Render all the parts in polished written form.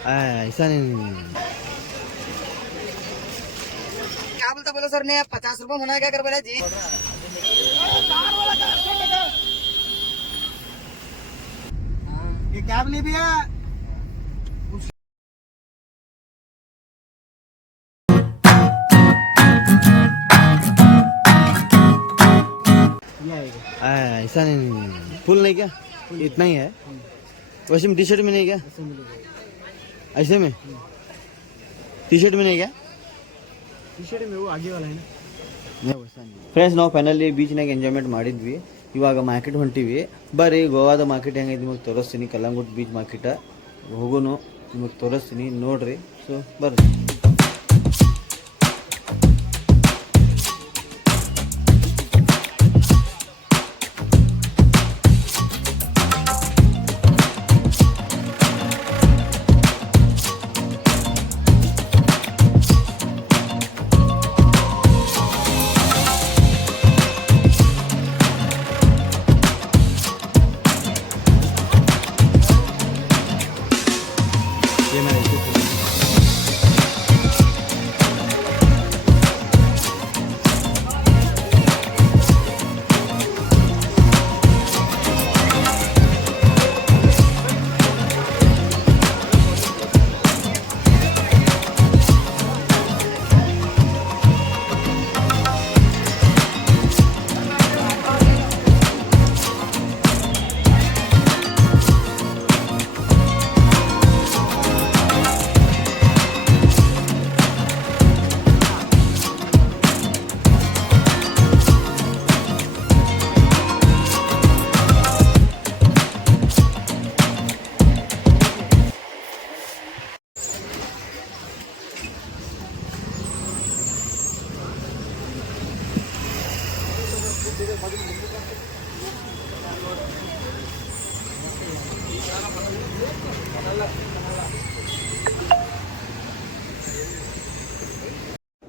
ऐसा नहीं। क्या बोलता बोलो सर ने 50 रुपये मना क्या कर बोला जी। ये कैब नहीं भैया। ऐसा नहीं, फुल नहीं क्या, इतना ही है। वैसे में टी शर्ट में नहीं क्या, ऐसे में टी शर्ट में नहीं क्या, टी शर्ट में वो आगे वाला है ना। ಫ್ರೆಂಡ್ಸ್, ನಾವು ಫೈನಲಿ ಬೀಚ್ನಾಗ ಎಂಜಾಯ್ಮೆಂಟ್ ಮಾಡಿದ್ವಿ. ಇವಾಗ ಮಾರ್ಕೆಟ್ ಹೊಂಟಿವಿ. ಬರ್ರಿ ಗೋವಾದ ಮಾರ್ಕೆಟ್ ಹೆಂಗೈತಿ ನಿಮಗೆ ತೋರಿಸ್ತೀನಿ. ಕಲ್ಲಂಗುಟ್ ಬೀಚ್ ಮಾರ್ಕೆಟ ಹೋಗೋನು, ನಿಮಗೆ ತೋರಿಸ್ತೀನಿ ನೋಡ್ರಿ. ಸೊ ಬರ್ರಿ.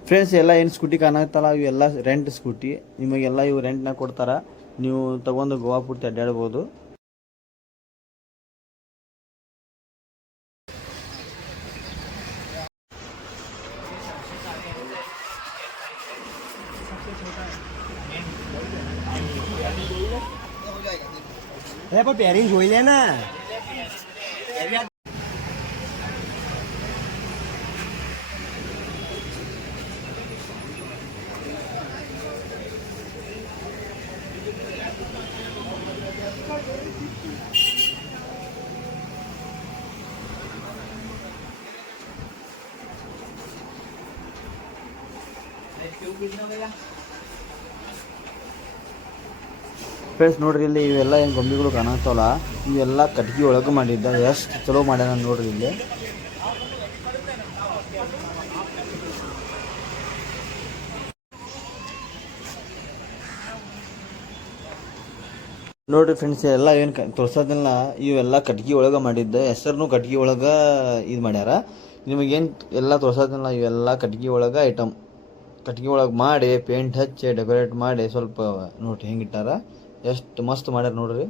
ಫ್ರೆಂಡ್ಸ್, ಎಲ್ಲ ಏನು ಸ್ಕೂಟಿ ಕಾಣತ್ತಲ್ಲ ಇವೆಲ್ಲ ರೆಂಟ್ ಸ್ಕೂಟಿ. ನಿಮಗೆಲ್ಲ ಇವು ರೆಂಟ್ನಾಗ ಕೊಡ್ತಾರೆ. ನೀವು ತಗೊಂಡು ಗೋವಾ ಪೂರ್ತಿ ಅಡ್ಡಾಡ್ಬೋದು. પેરિંગ જોઈ લે ને. ಫ್ರೆಂಡ್ಸ್ ನೋಡ್ರಿ, ಇಲ್ಲಿ ಇವೆಲ್ಲ ಏನು ಗೊಂಬೆಗಳು ಕಾಣತ್ತವಲ್ಲ ಇವೆಲ್ಲ ಕಟ್ಗೆ ಒಳಗೆ ಮಾಡಿದ್ದ. ಎಷ್ಟು ಚಲೋ ಮಾಡ್ಯಾನ ನೋಡ್ರಿ. ಇಲ್ಲಿ ನೋಡ್ರಿ ಫ್ರೆಂಡ್ಸ್, ಎಲ್ಲ ಏನು ತೋರ್ಸೋದಿಲ್ಲ ಇವೆಲ್ಲ ಕಟ್ಗೆ ಒಳಗೆ ಮಾಡಿದ್ದ. ಹೆಸರು ಕಟ್ಗೆ ಒಳಗೆ ಇದು ಮಾಡ್ಯಾರ. ನಿಮಗೇನು ಎಲ್ಲ ತೋರ್ಸೋದಿಲ್ಲ ಇವೆಲ್ಲ ಕಟ್ಗೆ ಒಳಗೆ ಐಟಮ್. ಕಟ್ಗೆ ಒಳಗೆ ಮಾಡಿ ಪೇಂಟ್ ಹಚ್ಚಿ ಡೆಕೋರೇಟ್ ಮಾಡಿ ಸ್ವಲ್ಪ ನೋಡ್ರಿ ಹೆಂಗಿಟ್ಟಾರ. ಎಷ್ಟು ಮಸ್ತ್ ಮಾಡ್ಯಾರ ನೋಡ್ರಿ.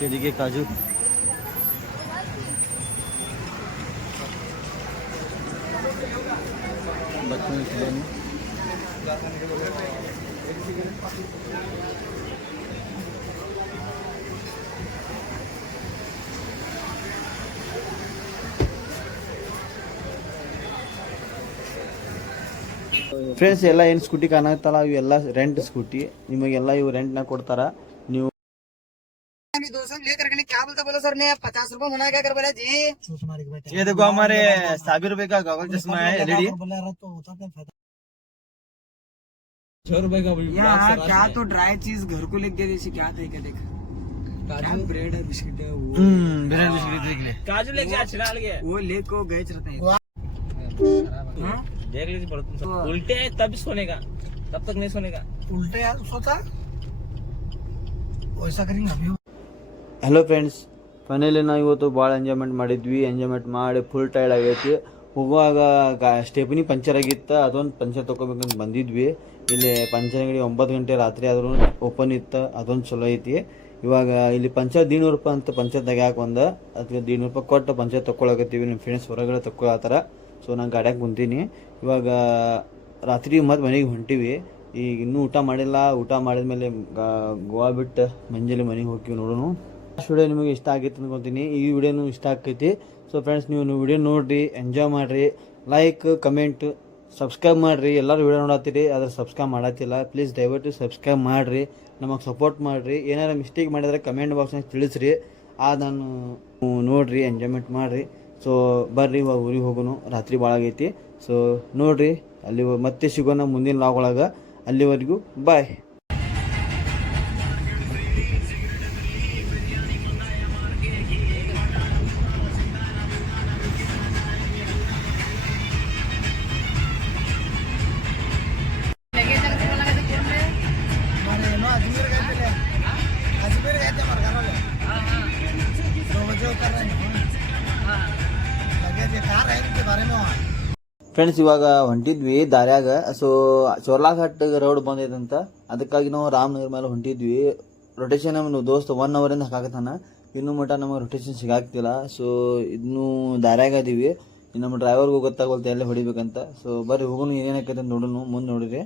केले के काजू बच्चों के खिलौने ಫ್ರೆಂಡ್ಸ್ ಎಲ್ಲ ಏನು ಸ್ಕೂಟಿ ಕಾಣತ್ತಲ್ಲ ಇವೆಲ್ಲ ರೆಂಟ್ ಸ್ಕೂಟಿ ನಿಮಗೆಲ್ಲ ಇವು ರೆಂಟ್ನ ಕೊಡ್ತಾರ ನೀವು दोस्तों लेकर के क्या बोलता बोलो सर ने 50 रुपए मना क्या कर बोला जी ये देखो हमारे 100 रुपए का गॉगल चश्मा है एलईडी यार क्या तो ड्राई चीज घर को लेके गए जैसे क्या था क्या देखा क्या ब्रेड है बिस्किट है वो बिरेड बिस्किट देख ले काजू लेके छिड़ा लिए वो लेको गए रहते हैं देख लीजिए उल्टे है तब सोने का तब तक नहीं सोने का उल्टे यार सोता वैसा करेंगे अभी ಹಲೋ ಫ್ರೆಂಡ್ಸ್ ಫೈನಲಿ ನಾವು ಇವತ್ತು ಭಾಳ ಎಂಜಾಯ್ಮೆಂಟ್ ಮಾಡಿದ್ವಿ ಎಂಜಾಯ್ಮೆಂಟ್ ಮಾಡಿ ಫುಲ್ ಟೈರ್ಡ್ ಆಗೈತಿ ಹೋಗುವಾಗ ಸ್ಟೆಪ್ನಿ ಪಂಚರ್ ಆಗಿತ್ತು ಅದೊಂದು ಪಂಚರ್ ತೊಗೋಬೇಕಂತ ಬಂದಿದ್ವಿ ಇಲ್ಲಿ ಪಂಚರ್ ಅಂಗಡಿ 9 ಗಂಟೆ ರಾತ್ರಿ ಆದ್ರೂ ಓಪನ್ ಇತ್ತು ಅದೊಂದು ಚಲೋ ಐತಿ ಇವಾಗ ಇಲ್ಲಿ ಪಂಚರ್ 100 ರೂಪಾಯಿ ಅಂತ ಪಂಚರ್ ತೆಗ್ಯಾಕ ಒಂದು ಅದಕ್ಕೆ 100 ರೂಪಾಯಿ ಕೊಟ್ಟು ಪಂಚರ್ ತೊಗೊಳಕತ್ತೀವಿ ನಿಮ್ಮ ಫ್ರೆಂಡ್ಸ್ ಹೊರಗಡೆ ತೊಗೊಳತ್ತಾರ ಸೊ ನಾನು ಗಾಡ್ಯಾಗ ಕುಂತೀನಿ ಇವಾಗ ರಾತ್ರಿ ಮತ್ತು ಮನೆಗೆ ಹೊಂಟಿವಿ ಈಗ ಇನ್ನೂ ಊಟ ಮಾಡಿಲ್ಲ ಊಟ ಮಾಡಿದ್ಮೇಲೆ ಗೋವಾ ಬಿಟ್ಟು ಮಂಜಲಿ ಮನೆಗೆ ಹೋಗ್ತೀವಿ ನೋಡೋಣ ವಿಡಿಯೋ ನಿಮಗೆ ಇಷ್ಟ ಆಗಿತ್ತು ಅನ್ಕೊತೀನಿ ಈ ವಿಡಿಯೋನು ಇಷ್ಟ ಆಕೈತಿ ಸೊ ಫ್ರೆಂಡ್ಸ್ ನೀವು ವಿಡಿಯೋ ನೋಡಿರಿ ಎಂಜಾಯ್ ಮಾಡಿರಿ ಲೈಕ್ ಕಮೆಂಟ್ ಸಬ್ಸ್ಕ್ರೈಬ್ ಮಾಡಿರಿ ಎಲ್ಲರೂ ವಿಡಿಯೋ ನೋಡತ್ತೀರಿ ಅದ್ರ ಸಬ್ಸ್ಕ್ರೈಬ್ ಮಾಡತ್ತಿಲ್ಲ ಪ್ಲೀಸ್ ದಯವಿಟ್ಟು ಸಬ್ಸ್ಕ್ರೈಬ್ ಮಾಡಿರಿ ನಮಗೆ ಸಪೋರ್ಟ್ ಮಾಡಿರಿ ಏನಾರು ಮಿಸ್ಟೇಕ್ ಮಾಡಿದ್ರೆ ಕಮೆಂಟ್ ಬಾಕ್ಸ್ನಾಗ ತಿಳಿಸ್ರಿ ನಾನು ನೋಡಿರಿ ಎಂಜಾಯ್ಮೆಂಟ್ ಮಾಡಿರಿ ಸೊ ಬರ್ರಿ ಇವಾಗ ಊರಿಗೆ ಹೋಗೋಣ ರಾತ್ರಿ ಭಾಳ ಆಗೈತಿ ಸೊ ನೋಡಿರಿ ಅಲ್ಲಿ ಮತ್ತೆ ಸಿಗೋಣ ಮುಂದಿನ ಲಾಗ್ ಒಳಗೆ ಅಲ್ಲಿವರೆಗೂ ಬಾಯ್ ಫ್ರೆಂಡ್ಸ್ ಇವಾಗ ಹೊಂಟಿದ್ವಿ ದಾರ್ಯಾಗ ಸೊ ಚೋರ್ಲಾಘಾಟ್ ರೋಡ್ ಬಂದೈತಂತ ಅದಕ್ಕಾಗಿ ನಾವು ರಾಮನಗರ ಮೇಲೆ ಹೊಂಟಿದ್ವಿ ರೊಟೇಷನ್ ನಮ್ಮ ದೋಸ್ತ್ 1 ಅವರಿಂದ ಹಾಕಾಕತ್ತಾನ ಇನ್ನೂ ಮಟ್ಟ ನಮಗೆ ರೊಟೇಷನ್ ಸಿಗಾಗ್ತಿಲ್ಲ ಸೊ ಇನ್ನೂ ದಾರ್ಯಾಗ ಅದೀವಿ ನಮ್ಮ ಡ್ರೈವರ್ಗೂ ಗೊತ್ತಾಗೋಲ್ತ ಎಲ್ಲೇ ಹೊಡಿಬೇಕಂತ ಸೊ ಬರ್ರಿ ಹೋಗೋಣ ಏನೇನಕ್ಕೈತೆ ಅಂತ ನೋಡೋಣ ಮುಂದೆ ನೋಡಿರಿ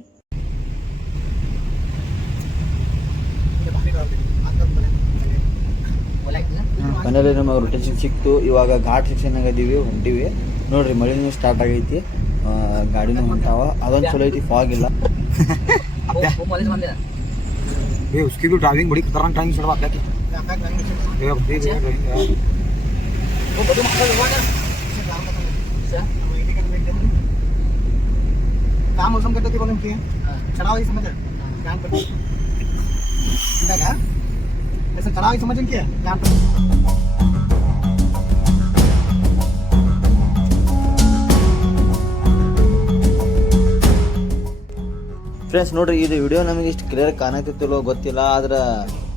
ಮನೇಲಿ ನಮಗೆ ರೊಟೇಷನ್ ಸಿಕ್ತು ಇವಾಗ ಘಾಟ್ ಸೆಕ್ಷನ್ನಾಗ ಅದೀವಿ ಹೊಂಟಿವಿ ನೋಡ್ರಿ ಮಳೆನೂ ಸ್ಟಾರ್ಟ್ ಆಗೈತಿ ಗಾಡಿನೂ ಹೊಂಟಾವ ಅದೊಂದು ಚಲೋ ಐತಿ ಫಾಗ್ ಇಲ್ಲ उसकी तो ड्राइविंग बड़ी खतरनाक ड्राइविंग चढ़वा आती काम मौसम करते थे बोलें कि चढ़ाव ही समझ जान पर क्या ऐसे चढ़ाव ही समझ क्या जान पर ಫ್ರೆಂಡ್ಸ್ ನೋಡ್ರಿ ಇದು ವಿಡಿಯೋ ನಮಗೆ ಇಷ್ಟು ಕ್ಲಿಯರ್ ಕಾಣತಿತ್ತಿಲ್ಲೋ ಗೊತ್ತಿಲ್ಲ ಆದ್ರೆ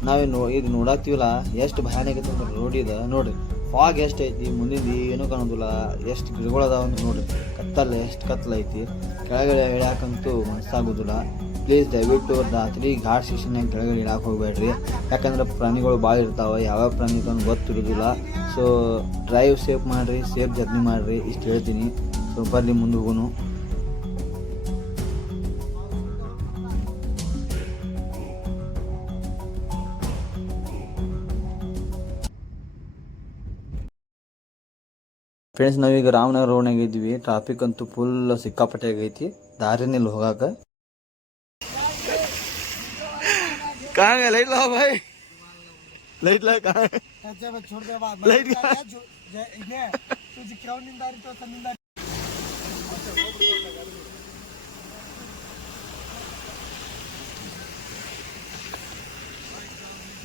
ನಾವೇನು ಇದು ನೋಡಾಕ್ತೀವಲ್ಲ ಎಷ್ಟು ಭಯಾನಕ ಐತಿ ಅಂತ ರೋಡ್ ಇದೆ ನೋಡ್ರಿ ಫಾಗ್ ಎಷ್ಟು ಐತಿ ಮುಂದಿನ ಏನೂ ಕಾಣೋದಿಲ್ಲ ಎಷ್ಟು ಗಿಡಗಳದಾವ ಅಂತ ನೋಡ್ರಿ ಕತ್ತಲ್ಲ ಎಷ್ಟು ಕತ್ತಲೈತಿ ಕೆಳಗಡೆ ಇಳ್ಯಾಕಂತೂ ಮನಸ್ಸಾಗೋದಿಲ್ಲ ಪ್ಲೀಸ್ ದಯವಿಟ್ಟು ರಾತ್ರಿ ಘಾಟ್ ಸೆಕ್ಷನ್ನಾಗ ಕೆಳಗಡೆ ಇಳಾಕೆ ಹೋಗ್ಬೇಡ್ರಿ ಯಾಕಂದ್ರೆ ಪ್ರಾಣಿಗಳು ಭಾಳ ಇರ್ತಾವೆ ಯಾವ್ಯಾವ ಪ್ರಾಣಿ ಅಂತ ಗೊತ್ತಿರೋದಿಲ್ಲ ಸೊ ಡ್ರೈವ್ ಸೇಫ್ ಮಾಡಿರಿ ಸೇಫ್ ಜರ್ನಿ ಮಾಡಿರಿ ಇಷ್ಟು ಹೇಳ್ತೀನಿ ಸೊ ಬರ್ರಿ ಮುಂದೆ ಹೋಗೋಣ ಫ್ರೆಂಡ್ಸ್ ನಾವೀಗ ರಾಮನಗರ ರೋಡ್ನಾಗ ಇದ್ವಿ ಟ್ರಾಫಿಕ್ ಅಂತೂ ಫುಲ್ ಸಿಕ್ಕಾಪಟ್ಟೆ ಆಗೈತಿ ದಾರಿನಿಲ್ಲ ಹೋಗಾಕ ಲೈಟ್ ಲಾ ಭಾಯ್ ಲೈಟ್ ಲಾ ಲೈಟ್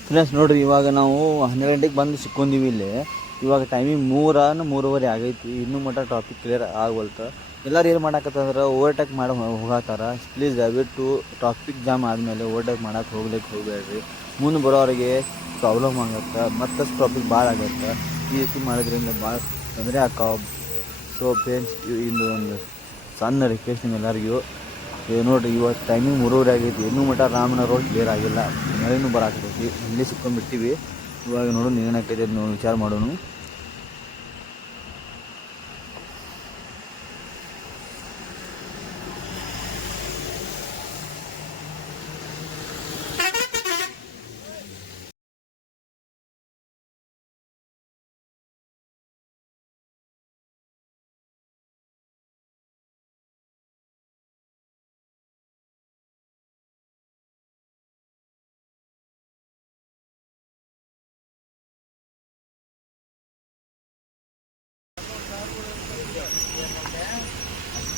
ಫ್ರೆಂಡ್ಸ್ ನೋಡ್ರಿ ಇವಾಗ ನಾವು 12 ಗಂಟೆಗೆ ಬಂದು ಸಿಕ್ಕೊಂಡಿವಿ ಇಲ್ಲಿ ಇವಾಗ ಟೈಮಿಂಗ್ 3:30 ಆಗೈತಿ ಇನ್ನೂ ಮಟ್ಟ ಟ್ರಾಫಿಕ್ ಕ್ಲಿಯರ್ ಆಗವಲ್ತು ಎಲ್ಲರೂ ಏನು ಮಾಡಾಕತ್ತಂದ್ರೆ ಓವರ್ಟೇಕ್ ಮಾಡಿ ಹೋಗತ್ತಾರ ಪ್ಲೀಸ್ ದಯವಿಟ್ಟು ಟ್ರಾಫಿಕ್ ಜಾಮ್ ಆದಮೇಲೆ ಓವರ್ಟೇಕ್ ಮಾಡಕ್ಕೆ ಹೋಗಬೇಡ್ರಿ ಮುಂದೆ ಬರೋರಿಗೆ ಪ್ರಾಬ್ಲಮ್ ಆಗತ್ತೆ ಮತ್ತಷ್ಟು ಟ್ರಾಫಿಕ್ ಭಾಳ ಆಗತ್ತೆ ಈ ರೀತಿ ಮಾಡೋದ್ರಿಂದ ಭಾಳ ತೊಂದರೆ ಆಕಾವ ಸೊ ಫ್ರೆಂಡ್ಸ್ ಇಂದು ಒಂದು ಸಣ್ಣ ರಿಕ್ವೆಸ್ಟ್ ಎಲ್ಲರಿಗೂ ನೋಡಿರಿ ಇವತ್ತು ಟೈಮಿಂಗ್ 3:30 ಆಗೈತಿ ಇನ್ನೂ ಮಟ್ಟ ರಾಮನಗರ ರೋಡ್ ಕ್ಲಿಯರ್ ಆಗಿಲ್ಲ ಮಳೆನೂ ಬರಾಕತ್ತೈತಿ ಇಲ್ಲಿ ಸಿಕ್ಕೊಂಡ್ಬಿಟ್ಟಿವಿ ಇವಾಗ ನೋಡು ಏನಾಗ್ತೈತೆ ಅದು ನೋಡಿ ವಿಚಾರ ಮಾಡೋನು.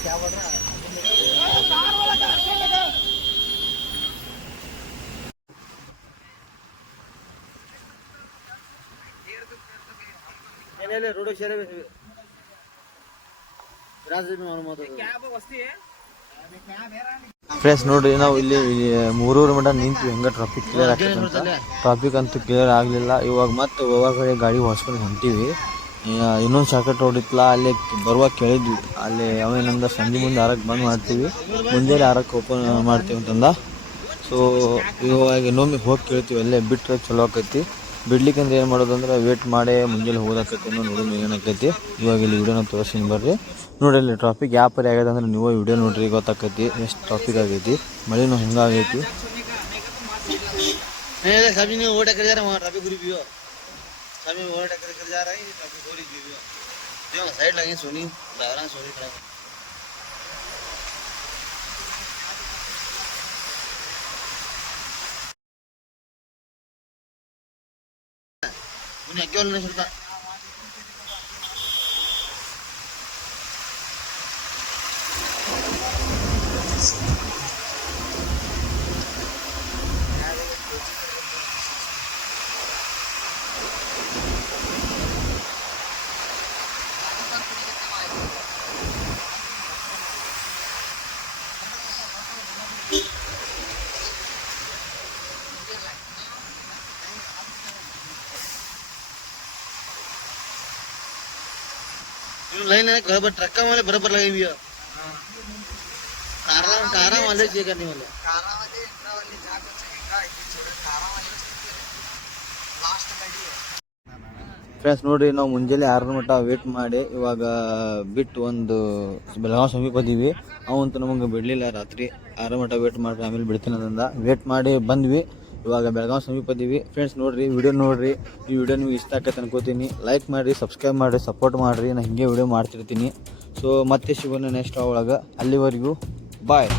क्या बोल रहा है? रोड शेयर ಫ್ರೆಂಡ್ಸ್ ನೋಡ್ರಿ ನಾವು ಇಲ್ಲಿ 3 ಮಟ ನಿಂತು ಹೆಂಗ ಟ್ರಾಫಿಕ್ ಕ್ಲಿಯರ್ ಆಗ್ತದೆ ಅಂತ. ಟ್ರಾಫಿಕ್ ಅಂತೂ ಕ್ಲಿಯರ್ ಆಗಲಿಲ್ಲ. ಇವಾಗ ಮತ್ತೆ ಹೋಗೋ ಗಾಡಿ ಹೊಸ್ಕೊಂಡು ಹೊಂಟಿವಿ. ಇನ್ನೊಂದು ಶಾರ್ಟ್ಕಟ್ ರೋಡ್ ಇತ್ತಲ್ಲ, ಅಲ್ಲಿ ಬರುವಾಗ ಕೇಳಿದ್ವಿ, ಅಲ್ಲಿ ಅವೇನಂದ ಸಂಜೆ ಮುಂದೆ 6ಕ್ಕೆ ಬಂದ್ ಮಾಡ್ತೀವಿ, ಮುಂಜಾನೆ 6ಕ್ಕೆ ಓಪನ್ ಮಾಡ್ತೀವಿ ಅಂತಂದ. ಸೊ ಇವಾಗ ಇನ್ನೊಮ್ಮೆ ಹೋಗಿ ಕೇಳ್ತೀವಿ, ಅಲ್ಲೇ ಬಿಟ್ಟರೆ ಚಲೋ ಆಕೈತಿ. ಬಿಡ್ಲಿಕ್ಕಂದ್ರೆ ಏನು ಮಾಡೋದು ಅಂದ್ರೆ ವೇಟ್ ಮಾಡಿ ಮುಂಜಾನೆ ಹೋಗೋದಾಕೈತಿ ಅನ್ನೋ ನೋಡೋದು ಏನಾಕೈತಿ. ಇವಾಗ ಇಲ್ಲಿ ವಿಡಿಯೋನ ತೋರಿಸ್ತೀನಿ ಬರ್ರಿ. ನೋಡ್ರಿ ಇಲ್ಲಿ ಟ್ರಾಫಿಕ್ ಯಾವ ಪರಿ ಆಗ್ಯದ ಅಂದ್ರೆ ನೀವು ವಿಡಿಯೋ ನೋಡ್ರಿ ಗೊತ್ತಾಕೈತಿ ಎಷ್ಟು ಟ್ರಾಫಿಕ್ ಆಗೈತಿ. ಮಳೆನೂ ಹಂಗಾಗೈತಿ. सामने ओवर टक्कर कर जा रहा है, ट्रैफिक हो रही है। जो साइड लगी सोनी दावरा सोनी खड़ा उन्हें क्यों नहीं छोड़ता. लाइन है बराबर ट्रक वाले बराबर लगी हुई है. कारा वाले चेक करने वाले कारा वाले इंट्रा वाले जाके चेक इंट्रा इधर छोड़े कारा वाले लास्ट गाड़ी है. ಫ್ರೆಂಡ್ಸ್ ನೋಡ್ರಿ ನಾವು ಮುಂಜಾನೆ 6 ಮಟ ವೇಟ್ ಮಾಡಿ ಇವಾಗ ಬಿಟ್ಟು ಒಂದು ಬೆಳಗಾವಿ ಸಮೀಪ ಇದೀವಿ. ಅವಂತೂ ನಮಗೆ ಬಿಡಲಿಲ್ಲ. ರಾತ್ರಿ 6 ಮಟ ವೇಟ್ ಮಾಡಿ ಆಮೇಲೆ ಬಿಡ್ತೀನಿ ಅಂದ. ವೇಟ್ ಮಾಡಿ ಬಂದ್ವಿ. ಇವಾಗ ಬೆಳಗಾವಿ ಸಮೀಪ ಇದೀವಿ. ಫ್ರೆಂಡ್ಸ್ ನೋಡ್ರಿ ವಿಡಿಯೋ ನೋಡ್ರಿ. ಈ ವಿಡಿಯೋ ನಿಮ್ಗೆ ಇಷ್ಟ ಆಗತ್ತೆ ಅನ್ಕೋತೀನಿ. ಲೈಕ್ ಮಾಡಿರಿ, ಸಬ್ಸ್ಕ್ರೈಬ್ ಮಾಡಿರಿ, ಸಪೋರ್ಟ್ ಮಾಡಿರಿ. ನಾನು ಹಿಂಗೆ ವಿಡಿಯೋ ಮಾಡ್ತಿರ್ತೀನಿ. ಸೊ ಮತ್ತೆ ಸಿಗೋಣ ನೆಕ್ಸ್ಟ್ ಒಳಗೆ. ಅಲ್ಲಿವರೆಗೂ ಬಾಯ್.